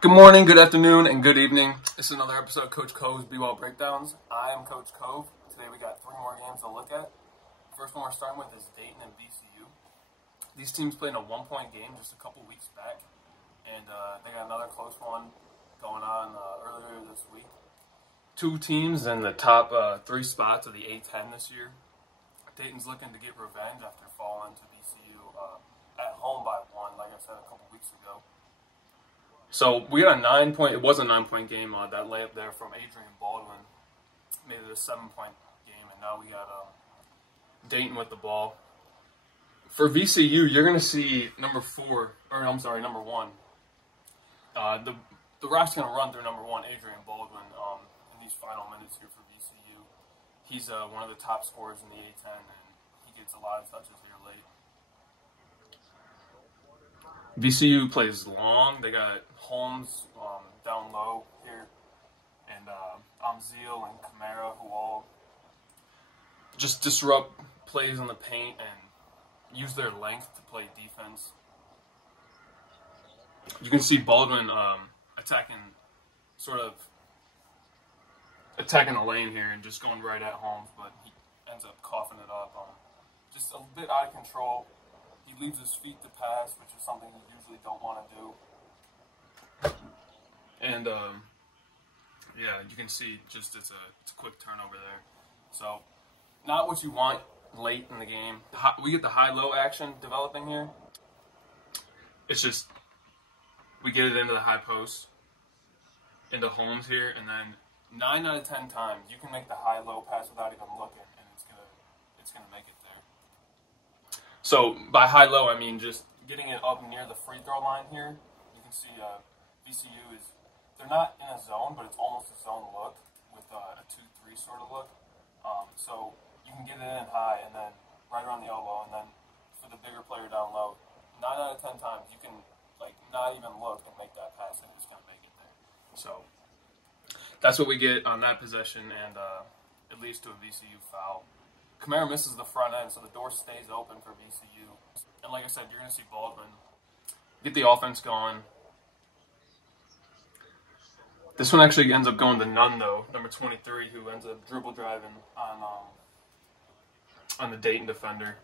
Good morning, good afternoon, and good evening. This is another episode of Coach Cove's B-Ball Breakdowns. I am Coach Cove. Today we got three more games to look at. The first one we're starting with is Dayton and VCU. These teams played in a one-point game just a couple weeks back, and they got another close one going on earlier this week. Two teams in the top three spots of the A-10 this year. Dayton's looking to get revenge after falling to VCU at home by one, like I said a couple weeks ago. So we got a 9-point. It was a 9-point game. That layup there from Adrian Baldwin made it a 7-point game, and now we got Dayton with the ball. For VCU, you're going to see number one. The Rock's going to run through number one, Adrian Baldwin, in these final minutes here for VCU. He's one of the top scorers in the A-10, and he gets a lot of touches here late. VCU plays long. They got Holmes down low here, and Amzil and Kamara, who all just disrupt plays in the paint and use their length to play defense. You can see Baldwin attacking the lane here and just going right at Holmes, but he ends up coughing it up. Just a bit out of control. He leaves his feet to pass, which is something you usually don't want to do. And yeah, you can see just it's a quick turnover there. So not what you want late in the game. We get the high-low action developing here. It's just we get it into the high post, into Holmes here, and then 9 out of 10 times you can make the high-low pass without even looking, and it's gonna make it there. So by high-low, I mean just getting it up near the free throw line here. You can see VCU they're not in a zone, but it's almost a zone look with a 2-3 sort of look. So you can get it in high and then right around the elbow, and then for the bigger player down low, 9 out of 10 times you can not even look and make that pass, and it's gonna make it there. So that's what we get on that possession, and it leads to a VCU foul. Kamara misses the front end, so the door stays open for VCU. And like I said, you're going to see Baldwin get the offense going. This one actually ends up going to Nunn, though, number 23, who ends up dribble driving on the Dayton defender.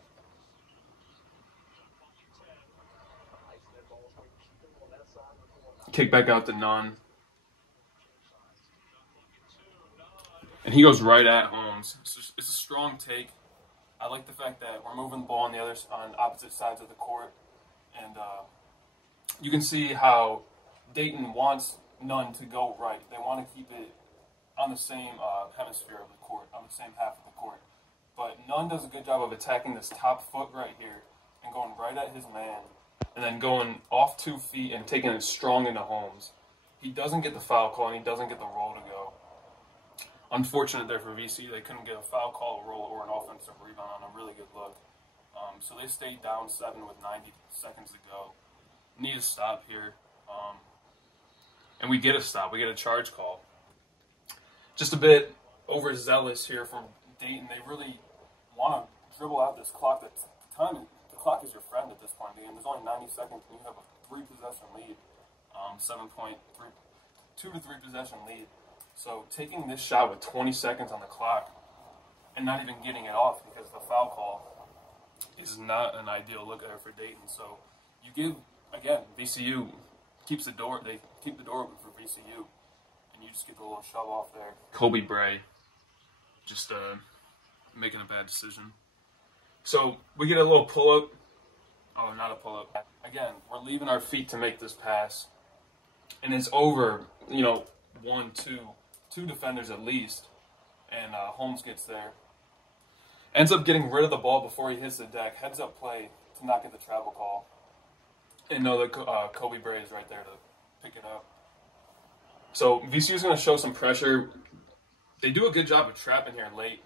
Kick back out to Nunn. And he goes right at Holmes. It's a strong take. I like the fact that we're moving the ball on opposite sides of the court, and you can see how Dayton wants Nunn to go right. They want to keep it on the same hemisphere of the court, on the same half of the court. But Nunn does a good job of attacking this top foot right here and going right at his man, and then going off 2 feet and taking it strong into Holmes. He doesn't get the foul call, and he doesn't get the roll to go. Unfortunate there for VC. They couldn't get a foul call, a roll, or an offensive rebound on a really good look. So they stayed down 7 with 90 seconds to go. Need a stop here. And we get a stop. We get a charge call. Just a bit overzealous here from Dayton. They really want to dribble out this clock. The clock is your friend at this point in the game. There's only 90 seconds, and you have a 3-possession lead. 2 to 3 possession lead. So taking this shot with 20 seconds on the clock and not even getting it off because of the foul call is not an ideal look there for Dayton. So you give, again, VCU keeps the door, they keep the door open for VCU, and you just get the little shove off there. Kobe Bray just making a bad decision. So we get a little pull-up. Oh, not a pull-up. Again, we're leaving our feet to make this pass, and it's over, 1, 2 defenders at least, and Holmes gets there. Ends up getting rid of the ball before he hits the deck. Heads up play to not get the travel call. And know that Kobe Bray is right there to pick it up. So VCU is going to show some pressure. They do a good job of trapping here late.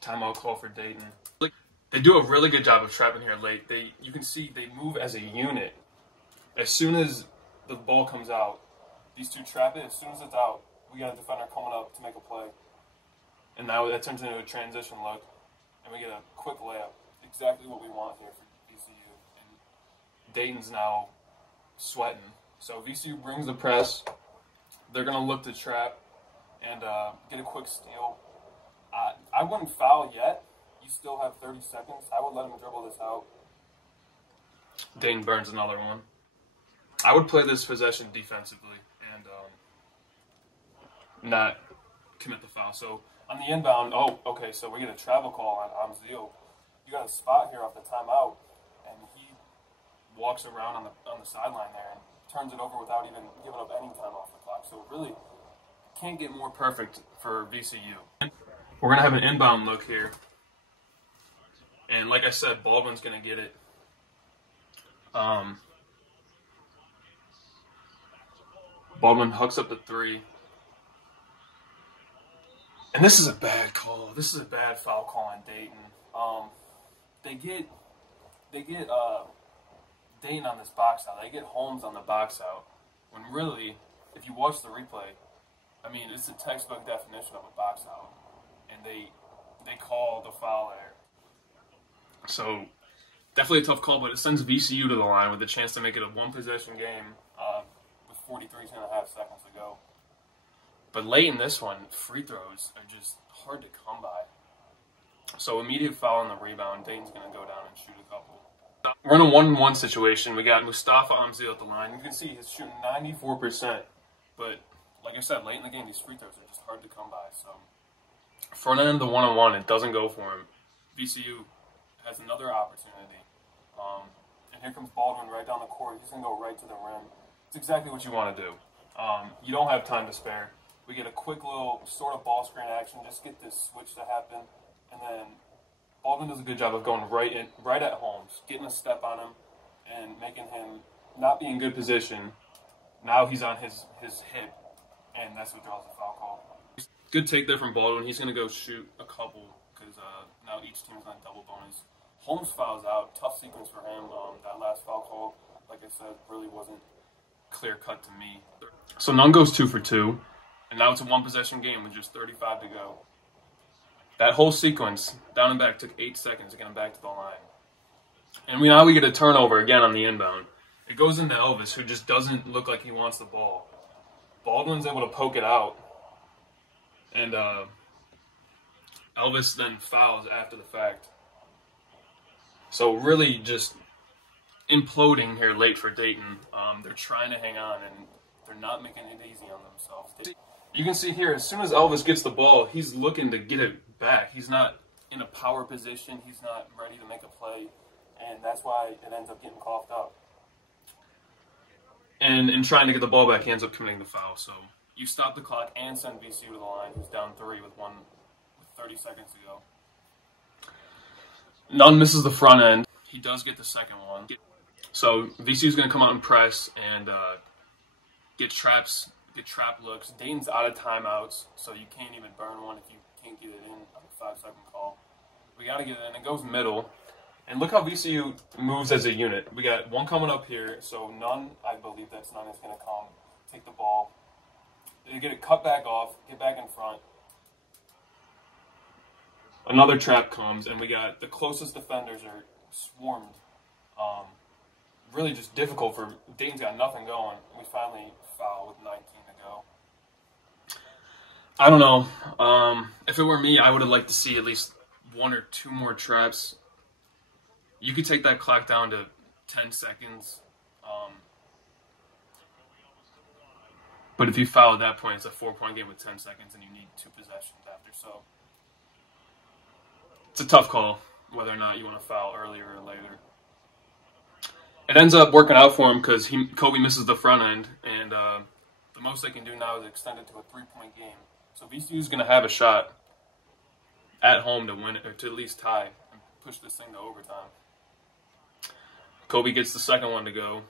Timeout call for Dayton. They do a really good job of trapping here late. You can see they move as a unit. As soon as the ball comes out, these two trap it. As soon as it's out, we got a defender coming up to make a play. And now that turns into a transition look, and we get a quick layup. Exactly what we want here for VCU. And Dayton's now sweating So VCU brings the press. They're going to look to trap and get a quick steal. I wouldn't foul yet. You still have 30 seconds. I would let him dribble this out. Dayton burns another one. I would play this possession defensively and not commit the foul. So on the inbound, so we get a travel call on Amzil. You got a spot here off the timeout, and he walks around on the sideline there and turns it over without even giving up any time off the clock. So it really can't get more perfect for VCU. We're going to have an inbound look here. And like I said, Baldwin's going to get it. Baldwin hooks up the three. And this is a bad call. This is a bad foul call on Dayton. They get Dayton on this box out. They get Holmes on the box out. When really, if you watch the replay, I mean, it's a textbook definition of a box out. And they call the foul there. So, definitely a tough call, but it sends VCU to the line with a chance to make it a one-possession game with 43.5 seconds to go. But late in this one, free throws are just hard to come by. So, immediate foul on the rebound. Dayton's going to go down and shoot a couple. We're in a 1-1 situation. We got Mustafa Amzil at the line. You can see he's shooting 94%. But, like I said, late in the game, these free throws are just hard to come by. So, front end of the 1-on-1, it doesn't go for him. VCU has another opportunity. And here comes Baldwin right down the court. He's going to go right to the rim. It's exactly what you want to do. You don't have time to spare. We get a quick little sort of ball screen action, just get this switch to happen. And then Baldwin does a good job of going right at Holmes, getting a step on him and making him not be in good position. Now he's on his hip, and that's what draws the foul call. Good take there from Baldwin. He's going to go shoot a couple because now each team's on double bonus. Holmes fouls out. Tough sequence for him. That last foul call, like I said, really wasn't clear-cut to me. So Nunn goes 2 for 2, and now it's a one-possession game with just 35 to go. That whole sequence, down and back, took 8 seconds to get him back to the line. And now we get a turnover again on the inbound. It goes into Elvis, who just doesn't look like he wants the ball. Baldwin's able to poke it out, and Elvis then fouls after the fact. So really just imploding here late for Dayton. They're trying to hang on, and they're not making it easy on themselves. You can see here, as soon as Elvis gets the ball, he's looking to get it back. He's not in a power position. He's not ready to make a play, and that's why it ends up getting coughed up. And in trying to get the ball back, he ends up committing the foul. So you stop the clock and send VCU to the line, who's down 3 with 30 seconds to go. Nunn misses the front end. He does get the second one. So VCU's going to come out and press and get trap looks. Dayton's out of timeouts, so you can't even burn one if you can't get it in on a 5-second call. We got to get it in. It goes middle. And look how VCU moves as a unit. We got one coming up here, so Nunn, I believe that's Nunn, is going to come, take the ball. They get it cut back off, get back in front. Another trap comes, and we got the closest defenders are swarmed. Really just difficult for Dayton's got nothing going. We finally foul with 19 to go. I don't know. If it were me, I would have liked to see at least 1 or 2 more traps. You could take that clock down to 10 seconds. But if you foul at that point, it's a 4-point game with 10 seconds, and you need 2 possessions after. So it's a tough call whether or not you want to foul earlier or later. It ends up working out for him because Kobe misses the front end, and the most they can do now is extend it to a 3-point game. So VCU is going to have a shot at home to win it, or to at least tie and push this thing to overtime. Kobe gets the second one to go,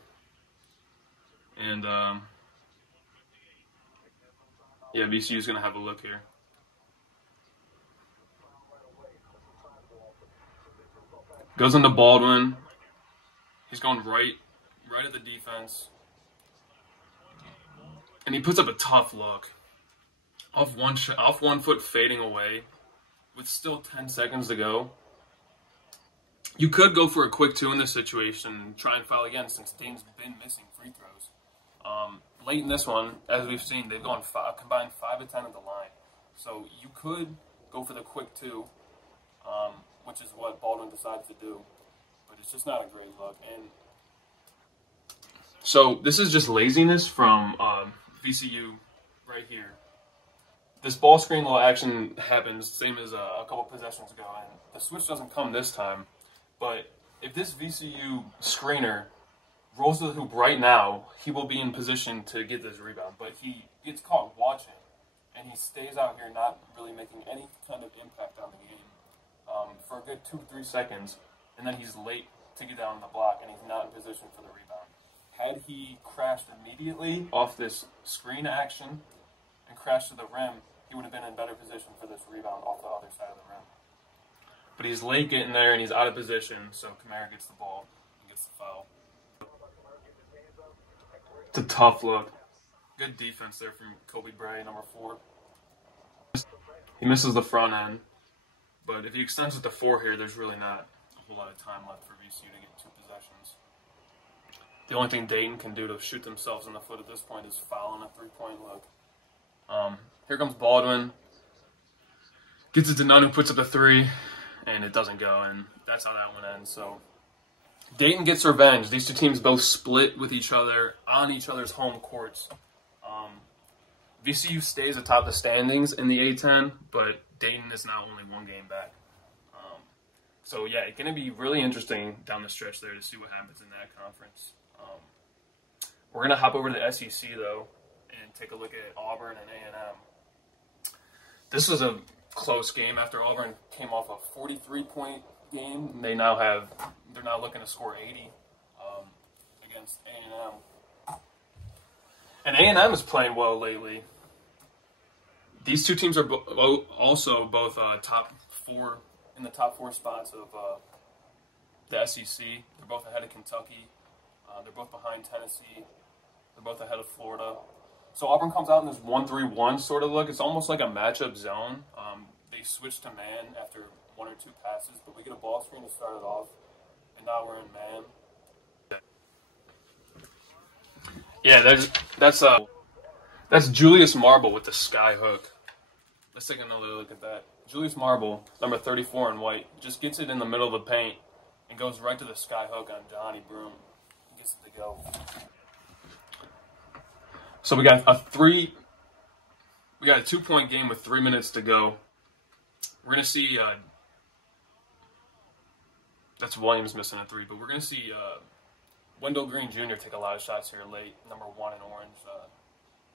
and yeah, VCU is going to have a look here. Goes into Baldwin. He's going right at the defense. And he puts up a tough look. Off one foot fading away with still 10 seconds to go. You could go for a quick 2 in this situation and try and foul again since Dayton's been missing free throws. Late in this one, as we've seen, they've gone combined 5 of 10 at the line. So you could go for the quick 2, which is what Baldwin decided to do. But it's just not a great look. And so this is just laziness from VCU right here. This ball screen little action happens, same as a couple possessions ago, and the switch doesn't come this time. But if this VCU screener rolls to the hoop right now, he will be in position to get this rebound. But he gets caught watching, and he stays out here not really making any kind of impact on the game for a good 2-3 seconds, and then he's late to get down the block, and he's not in position for the rebound. Had he crashed immediately off this screen action and crashed to the rim, he would have been in better position for this rebound off the other side of the rim. But he's late getting there, and he's out of position, so Kamara gets the ball and gets the foul. It's a tough look. Good defense there from Kobe Bray, number 4. He misses the front end, but if he extends it to 4 here, there's really not a whole lot of time left for VCU to get 2 possessions. The only thing Dayton can do to shoot themselves in the foot at this point is foul on a 3-point look. Here comes Baldwin. Gets it to Nunn, who puts up the 3, and it doesn't go, and that's how that one ends. So Dayton gets revenge. These two teams both split with each other on each other's home courts. VCU stays atop the standings in the A-10, but Dayton is now only 1 game back. So yeah, it's going to be really interesting down the stretch there to see what happens in that conference. We're going to hop over to the SEC, though, and take a look at Auburn and A&M. This was a close game after Auburn came off a 43-point game. They're now looking to score 80 against A&M. And A&M is playing well lately. These two teams are also both top 4 in the top 4 spots of the SEC. They're both ahead of Kentucky. They're both behind Tennessee. They're both ahead of Florida. So Auburn comes out in this 1-3-1 sort of look. It's almost like a matchup zone. They switch to man after 1 or 2 passes, but we get a ball screen to start it off, and now we're in man. Yeah, that's Julius Marble with the sky hook. Let's take another look at that. Julius Marble, number 34 in white, just gets it in the middle of the paint and goes right to the sky hook on Johnny Broome. He gets it to go. So we got a 2-point game with 3 minutes to go. We're going to see, that's Williams missing a 3, but we're going to see Wendell Green Jr. take a lot of shots here late, number 1 in orange.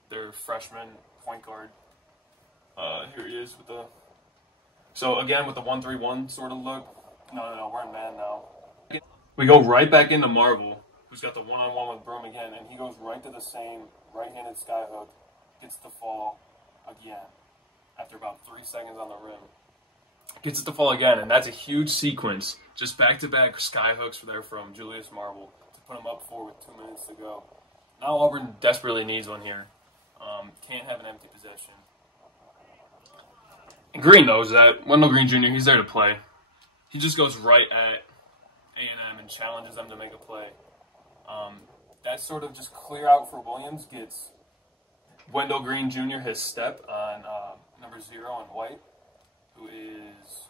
Their freshman point guard. Here he is with the... So again, with the 1-3-1 sort of look. No, we're in man now. We go right back into Marble, who's got the one-on-one with Broome again, and he goes right to the same right-handed sky hook, gets the fall again after about 3 seconds on the rim. Gets it to fall again, and that's a huge sequence. Just back-to-back sky hooks there from Julius Marble to put him up 4 with 2 minutes to go. Now Auburn desperately needs one here. Can't have an empty possession. And Green knows that. Wendell Green Jr., he's there to play. He just goes right at A&M and challenges them to make a play. That sort of just clear out for Williams gets Wendell Green Jr. his step on number 0 in white, who is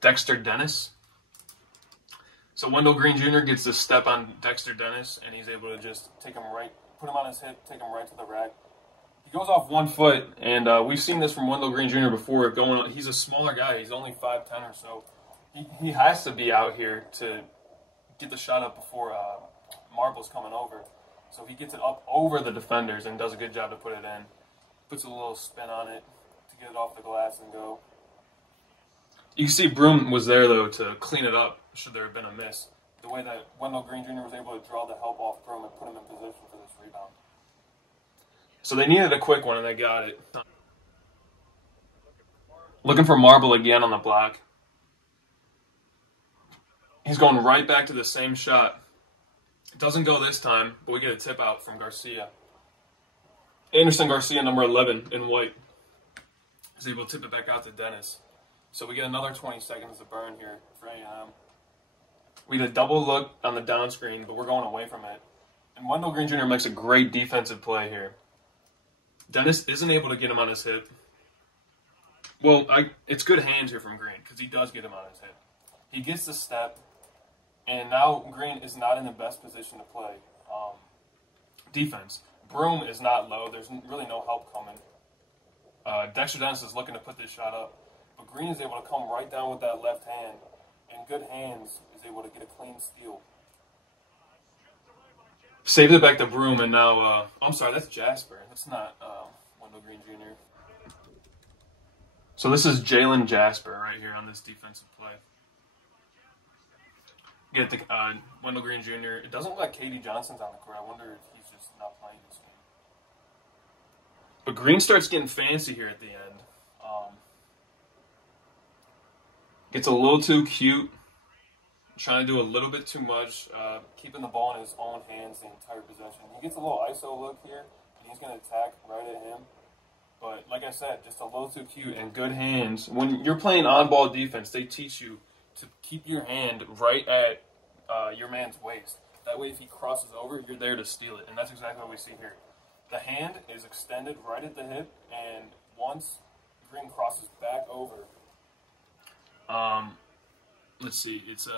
Dexter Dennis. So Wendell Green Jr. gets the step on Dexter Dennis, and he's able to just take him right, put him on his hip, take him right to the rack. He goes off 1 foot, and we've seen this from Wendell Green Jr. before. He's a smaller guy. He's only 5'10" or so. He has to be out here to get the shot up before Marble's coming over. So he gets it up over the defenders and does a good job to put it in. Puts a little spin on it to get it off the glass and go. You can see Broome was there, though, to clean it up should there have been a miss. The way that Wendell Green Jr. was able to draw the help off Broome and put him in position for this rebound. So they needed a quick one, and they got it. Looking for Marble again on the block. He's going right back to the same shot. It doesn't go this time, but we get a tip out from Garcia. Anderson Garcia, number 11 in white, is able to tip it back out to Dennis. So we get another 20 seconds to burn here for A&M. We get a double look on the down screen, but we're going away from it. And Wendell Green Jr. makes a great defensive play here. Dennis isn't able to get him on his hip. Well, it's good hands here from Green because he does get him on his hip. He gets the step, and now Green is not in the best position to play defense. Broome is not low. There's really no help coming. Dexter Dennis is looking to put this shot up, but Green is able to come right down with that left hand, and good hands is able to get a clean steal. Saved it back to Broome, and now, I'm sorry, that's Jasper. That's not Wendell Green Jr. So this is Jalen Jasper right here on this defensive play. Get the Wendell Green Jr. It doesn't look like KD Johnson's on the court. I wonder if he's just not playing this game. But Green starts getting fancy here at the end. Gets a little too cute. Trying to do a little bit too much. Keeping the ball in his own hands the entire possession. He gets a little ISO look here, and he's going to attack right at him. But like I said, just a little too cute and good hands. When you're playing on-ball defense, they teach you to keep your hand right at your man's waist. That way, if he crosses over, you're there to steal it. And that's exactly what we see here. The hand is extended right at the hip, and once Green crosses back over, let's see, it's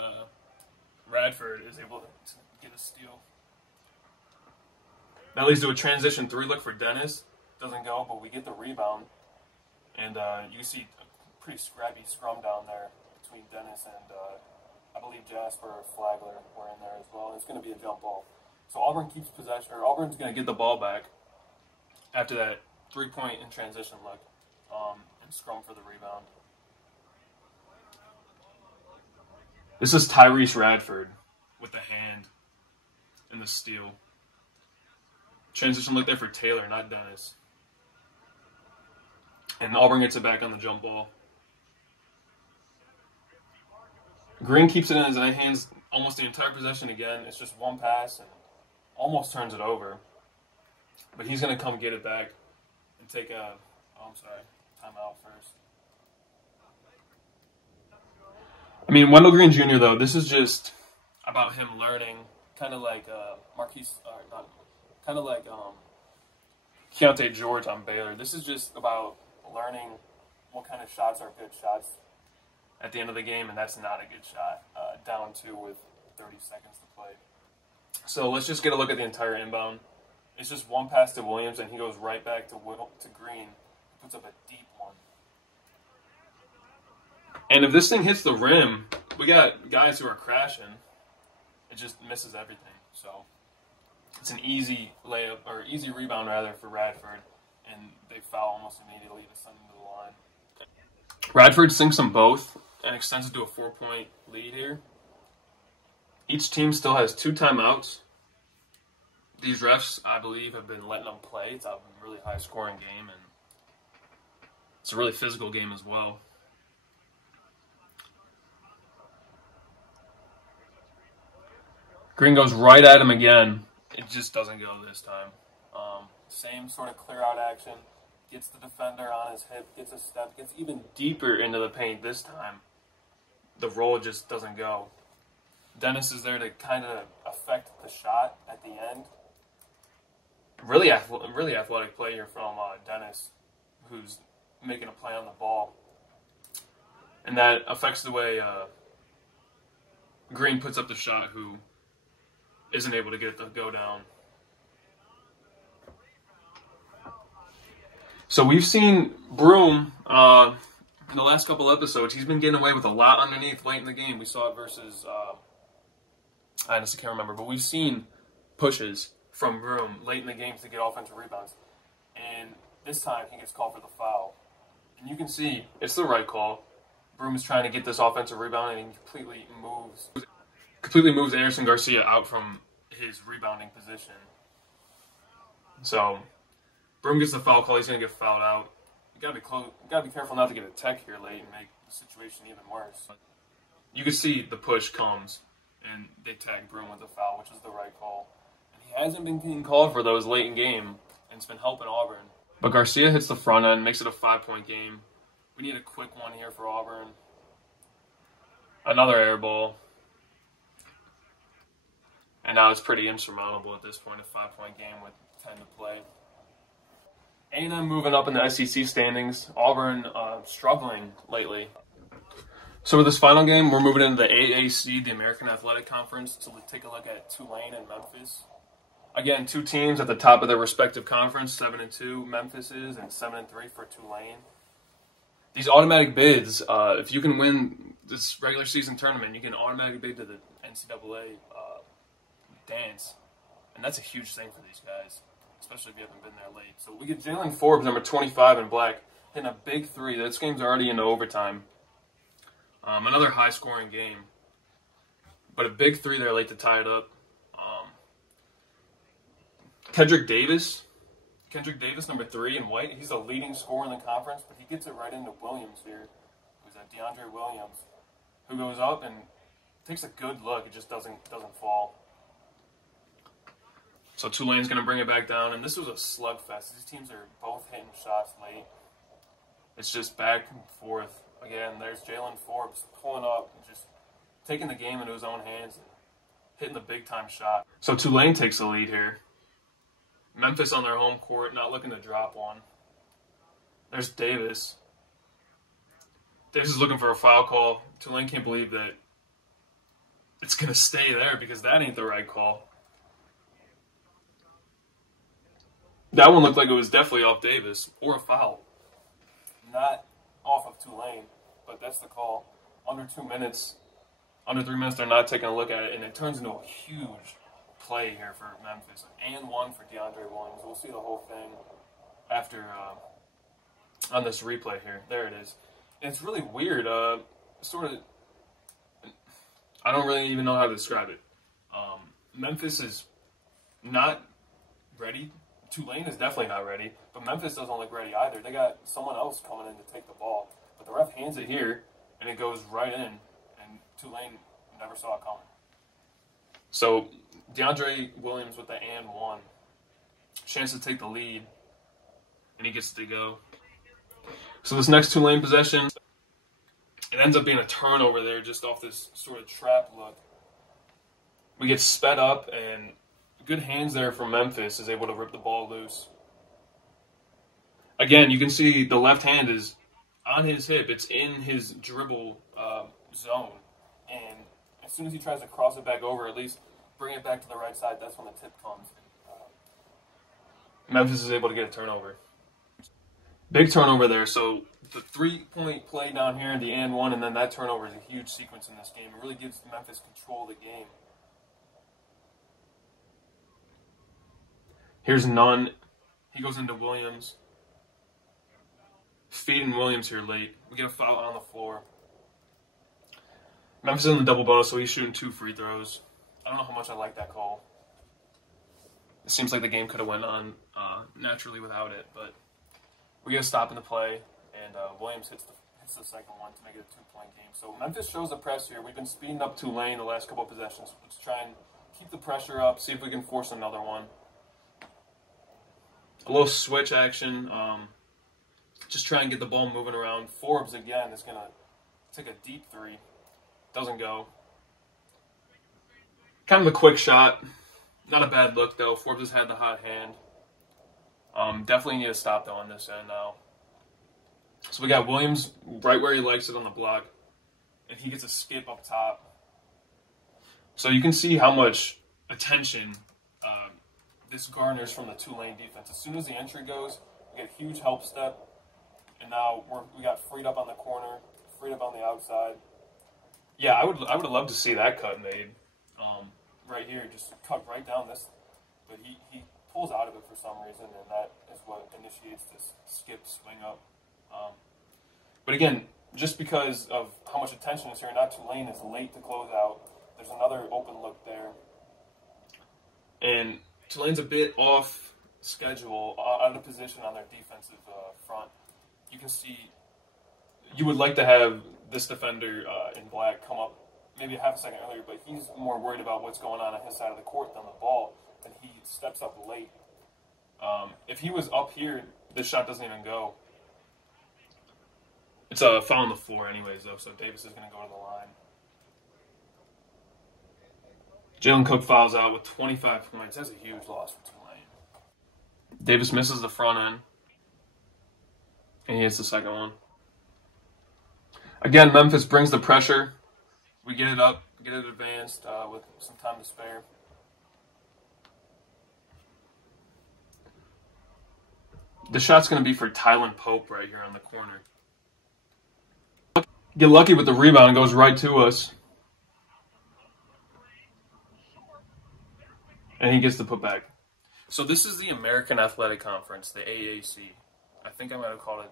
Radford is able to get a steal. That leads to a transition 3 look for Dennis. Doesn't go, but we get the rebound. And you see a pretty scrappy scrum down there between Dennis and I believe Jasper or Flagler were in there as well. It's going to be a jump ball. So Auburn keeps possession, or Auburn's going to get the ball back after that 3-point in transition look and scrum for the rebound. This is Tyrese Radford with the hand and the steal. Transition look there for Taylor, not Dennis. And Auburn gets it back on the jump ball. Green keeps it in his hands almost the entire possession again. It's just one pass and almost turns it over. But he's going to come get it back and take a, timeout first. I mean, Wendell Green Jr., though, this is just about him learning, kind of like Keontae George on Baylor. This is just about learning what kind of shots are good shots at the end of the game, and that's not a good shot. Down 2 with 30 seconds to play. So let's just get a look at the entire inbound. It's just one pass to Williams, and he goes right back to Green. He puts up a deep one. And if this thing hits the rim, we got guys who are crashing. It just misses everything. So it's an easy layup, or easy rebound rather, for Radford, and they foul almost immediately to send him to the line. Radford sinks them both and extends it to a 4-point lead here. Each team still has 2 timeouts. These refs, I believe, have been letting them play. It's a really high-scoring game, and it's a really physical game as well. Green goes right at him again. It just doesn't go this time. Same sort of clear-out action. Gets the defender on his hip, gets a step, gets even deeper into the paint this time. The roll just doesn't go. Dennis is there to kind of affect the shot at the end. Really athletic play here from Dennis, who's making a play on the ball. And that affects the way Green puts up the shot, who isn't able to get it to go down. So we've seen Broome in the last couple episodes. He's been getting away with a lot underneath late in the game. We saw it versus, I honestly can't remember, but we've seen pushes from Broome late in the game to get offensive rebounds. And this time he gets called for the foul. And you can see it's the right call. Broome is trying to get this offensive rebound, and he completely moves Anderson Garcia out from his rebounding position. So Broome gets the foul call. He's going to get fouled out. You gotta be careful not to get a tech here late and make the situation even worse. You can see the push comes, and they tag Broome with the foul, which is the right call. And he hasn't been getting called for those late in game, and it's been helping Auburn. But Garcia hits the front end, makes it a 5-point game. We need a quick one here for Auburn. Another air ball. And now it's pretty insurmountable at this point, a 5-point game with 10 to play. A&M moving up in the SEC standings. Auburn struggling lately. So with this final game, we're moving into the AAC, the American Athletic Conference, to take a look at Tulane and Memphis. Again, two teams at the top of their respective conference, 7-2 Memphis is, and 7-3 for Tulane. These automatic bids, if you can win this regular season tournament, you can automatically bid to the NCAA dance. And that's a huge thing for these guys, especially if you haven't been there late. So we get Jalen Forbes, number 25 in black, hitting a big three. This game's already into overtime. Another high-scoring game. But a big three there late to tie it up. Kendrick Davis, number 3 in white. He's the leading scorer in the conference, but he gets it right into Williams here. Who's that? DeAndre Williams, who goes up and takes a good look. It just doesn't fall. So Tulane's going to bring it back down, and this was a slugfest. These teams are both hitting shots late. It's just back and forth. Again, there's Jalen Forbes pulling up and just taking the game into his own hands and hitting the big-time shot. So Tulane takes the lead here. Memphis on their home court, not looking to drop one. There's Davis. Davis is looking for a foul call. Tulane can't believe that it's going to stay there because that ain't the right call. That one looked like it was definitely off Davis or a foul. Not off of Tulane, but that's the call. Under 2 minutes, under 3 minutes, they're not taking a look at it, and it turns into a huge play here for Memphis. And one for DeAndre Williams. We'll see the whole thing after on this replay here. There it is. And it's really weird. Sort of, I don't really even know how to describe it. Memphis is not ready. Tulane is definitely not ready, but Memphis doesn't look ready either. They got someone else coming in to take the ball, but the ref hands it here, and it goes right in, and Tulane never saw it coming. So DeAndre Williams with the and one. Chance to take the lead, and he gets to go. So this next Tulane possession, it ends up being a turnover there just off this sort of trap look. We get sped up, and good hands there from Memphis is able to rip the ball loose. Again, you can see the left hand is on his hip. It's in his dribble zone. And as soon as he tries to cross it back over, at least bring it back to the right side, that's when the tip comes. Memphis is able to get a turnover. Big turnover there. So the 3-point play down here in the and one, and then that turnover is a huge sequence in this game. It really gives Memphis control of the game. Here's Nunn. He goes into Williams. Feeding Williams here late. We get a foul on the floor. Memphis is in the double bonus, so he's shooting 2 free throws. I don't know how much I like that call. It seems like the game could have went on naturally without it, but we get a stop in the play, and Williams hits the second one to make it a 2-point game. So Memphis shows the press here. We've been speeding up Tulane the last couple of possessions. Let's try and keep the pressure up, see if we can force another one. A little switch action. Just try and get the ball moving around. Forbes, again, is going to take a deep three. Doesn't go. Kind of a quick shot. Not a bad look, though. Forbes has had the hot hand. Definitely need to stop, though, on this end now. So we got Williams right where he likes it on the block. And he gets a skip up top. So you can see how much attention this garners from the Tulane defense. As soon as the entry goes, we get a huge help step. And now we got freed up on the corner, freed up on the outside. Yeah, I would have loved to see that cut made. Right here, just cut right down this. But he pulls out of it for some reason, and that is what initiates this skip swing up. But again, just because of how much attention is here, now Tulane is late to close out. There's another open look there. And Tulane's a bit off schedule, out of position on their defensive front. You can see you would like to have this defender in black come up maybe a half a second earlier, but he's more worried about what's going on his side of the court than the ball, and he steps up late. If he was up here, this shot doesn't even go. It's a foul on the floor anyways, though, so Davis is going to go to the line. Jalen Cook fouls out with 25 points. That's a huge loss for Tulane. Davis misses the front end, and he hits the second one. Again, Memphis brings the pressure. We get it up, get it advanced with some time to spare. The shot's going to be for Tylan Pope right here on the corner. Get lucky with the rebound, goes right to us. And he gets the putback. So this is the American Athletic Conference, the AAC. I think I might have called it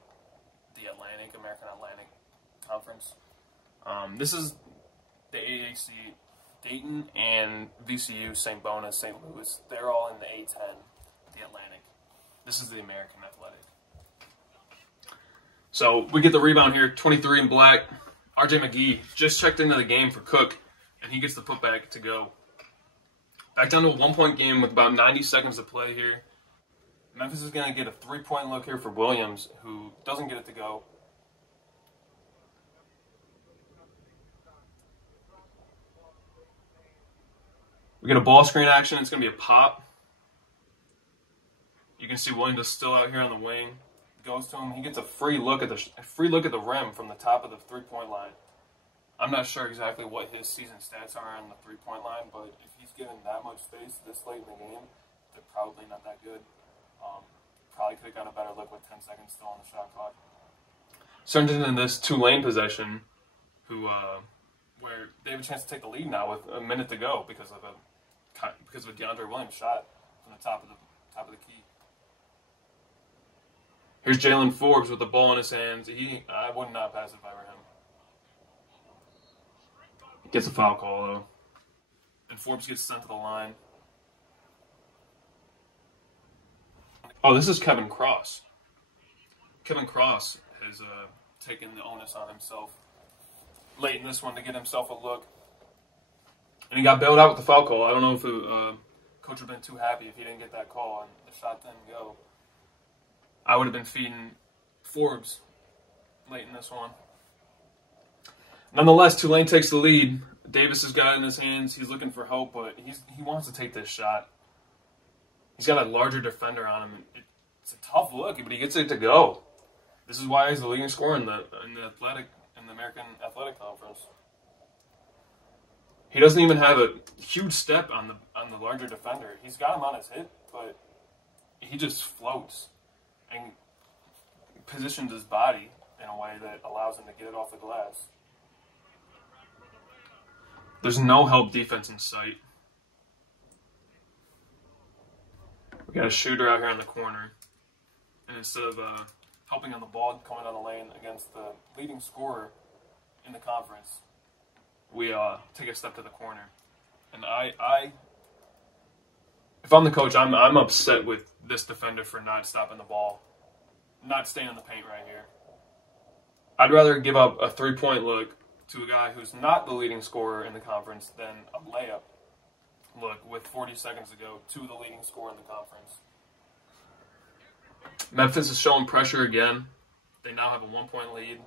the American Atlantic Conference. This is the AAC. Dayton and VCU, St. Bonas, St. Louis, they're all in the A10, the Atlantic. This is the American Athletic. So we get the rebound here, 23 in black. RJ McGee just checked into the game for Cook, and he gets the putback to go. Back down to a 1-point game with about 90 seconds to play here. Memphis is going to get a 3-point look here for Williams, who doesn't get it to go. We get a ball screen action. It's going to be a pop. You can see Williams is still out here on the wing. Goes to him. He gets a free look at the rim from the top of the 3-point line. I'm not sure exactly what his season stats are on the 3-point line, but if he's getting that much space this late in the game, they're probably not that good. Probably could have got a better look with 10 seconds still on the shot clock. Turns into this Tulane possession, where they have a chance to take the lead now with a minute to go because of a DeAndre Williams shot from the top of the key. Here's Jalen Forbes with the ball in his hands. I would not pass it if I were him. Gets a foul call though, and Forbes gets sent to the line. Oh, this is Kevin Cross. Kevin Cross has taken the onus on himself late in this one to get himself a look. And he got bailed out with the foul call. I don't know if coach would have been too happy if he didn't get that call and the shot didn't go. I would have been feeding Forbes late in this one. Nonetheless, Tulane takes the lead. Davis has got it in his hands. He's looking for help, but he wants to take this shot. He's got a larger defender on him. It's a tough look, but he gets it to go. This is why he's the leading scorer in the American Athletic Conference. He doesn't even have a huge step on the larger defender. He's got him on his hip, but he just floats and positions his body in a way that allows him to get it off the glass. There's no help defense in sight. We got a shooter out here in the corner. And instead of helping on the ball coming down the lane against the leading scorer in the conference, we take a step to the corner. And if I'm the coach, I'm upset with this defender for not stopping the ball, not staying in the paint right here. I'd rather give up a 3-point look to a guy who's not the leading scorer in the conference than a layup look with 40 seconds to go to the leading scorer in the conference. Memphis is showing pressure again. They now have a 1-point lead.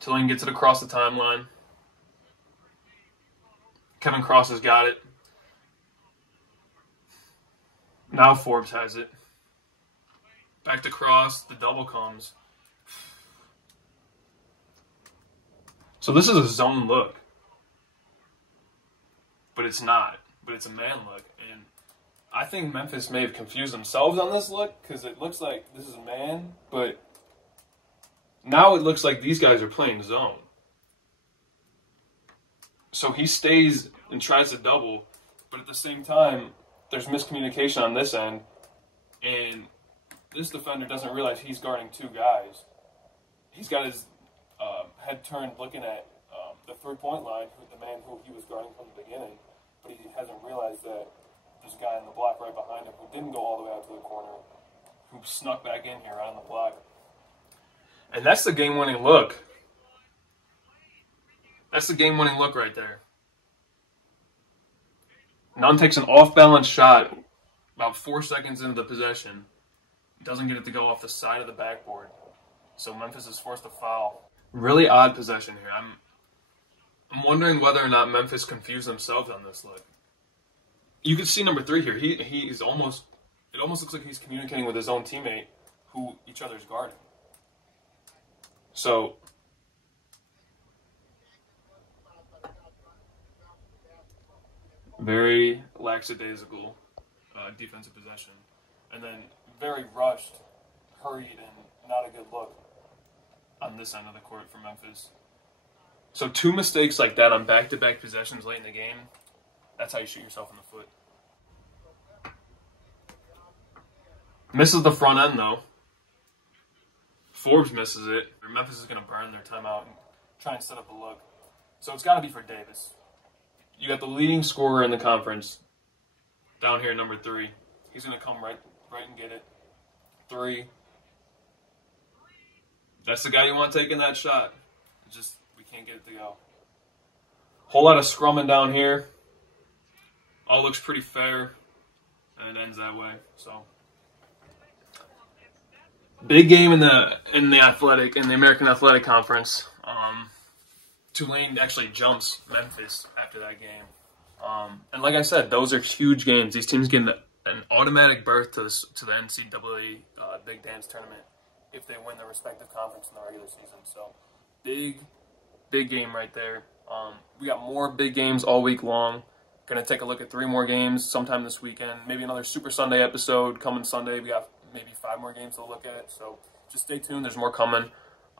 Tulane gets it across the timeline. Kevin Cross has got it. Now Forbes has it. Back to Cross. The double comes. So this is a zone look. But it's not. But it's a man look. And I think Memphis may have confused themselves on this look because it looks like this is a man, but now it looks like these guys are playing zone. So he stays and tries to double, but at the same time, there's miscommunication on this end, and this defender doesn't realize he's guarding two guys. He's got his head turned looking at the 3-point line, the man who he was guarding from the beginning, but he hasn't realized that there's a guy in the block right behind him who didn't go all the way out to the corner, who snuck back in here right on the block. And that's the game-winning look. That's the game-winning look right there. Nunn takes an off-balance shot about 4 seconds into the possession. Doesn't get it to go off the side of the backboard. So Memphis is forced to foul. Really odd possession here. I'm wondering whether or not Memphis confused themselves on this look. You can see number 3 here. He's almost. It almost looks like he's communicating with his own teammate, who each other's guarding. So. Very lackadaisical defensive possession. And then very rushed, hurried, and not a good look on this end of the court for Memphis. So 2 mistakes like that on back-to-back possessions late in the game, that's how you shoot yourself in the foot. Misses the front end, though. Forbes misses it. Memphis is going to burn their timeout and try and set up a look. So it's got to be for Davis. You got the leading scorer in the conference down here, number 3. He's going to come right and get it. 3. That's the guy you want taking that shot. Just, we can't get it to go. Whole lot of scrumming down here. All looks pretty fair, and it ends that way. So, big game in the American Athletic Conference. Tulane actually jumps Memphis after that game. And like I said, those are huge games. These teams get an automatic berth to the NCAA Big Dance tournament if they win their respective conference in the regular season. So, big game right there. We got more big games all week long. Going to take a look at 3 more games sometime this weekend. Maybe another Super Sunday episode coming Sunday. We got maybe 5 more games to look at. So, just stay tuned. There's more coming.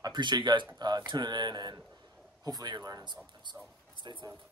I appreciate you guys tuning in, and hopefully you're learning something. So, stay tuned.